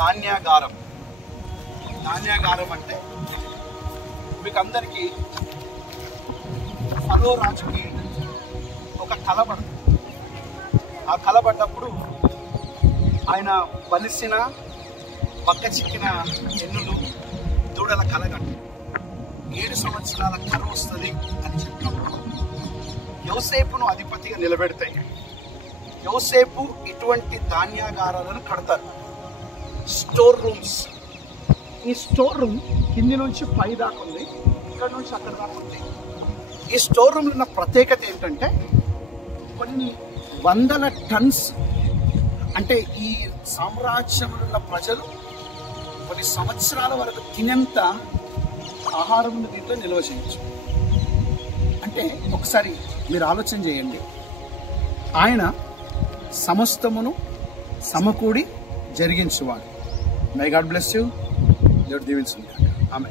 ధాన్యాగారం. ధాన్యాగారం అంటే మీకు అందరికీ ఫరో రాజుకి ఒక కలబడదు. ఆ కలబడ్డప్పుడు ఆయన బలిసిన పక్క చిక్కిన ఎన్నులు దూడల కలగండి 7 సంవత్సరాల కరువు వస్తుంది అని చెప్పినప్పుడు యోసేపును అధిపతిగా నిలబెడతాయి. యోసేపు ఇటువంటి ధాన్యాగారాలను కడతారు, స్టోర్ రూమ్స్. ఈ స్టోర్ రూమ్ కింది నుంచి పై దాకా ఉంది, ఇక్కడ నుంచి అక్కడ దాకా ఉంది. ఈ స్టోర్ రూమ్లో ఉన్న ప్రత్యేకత ఏంటంటే కొన్ని వందల టన్స్, అంటే ఈ సామ్రాజ్యంలో ఉన్న ప్రజలు కొన్ని సంవత్సరాల వరకు తినేంత ఆహారం దీంట్లో నిల్వ చేయొచ్చు. అంటే ఒకసారి మీరు ఆలోచన చేయండి, ఆయన సమస్తమును సమకూడి జరిగించువాడు. May God bless you. దేవుడు దీవించుగాక. ఆమేన్.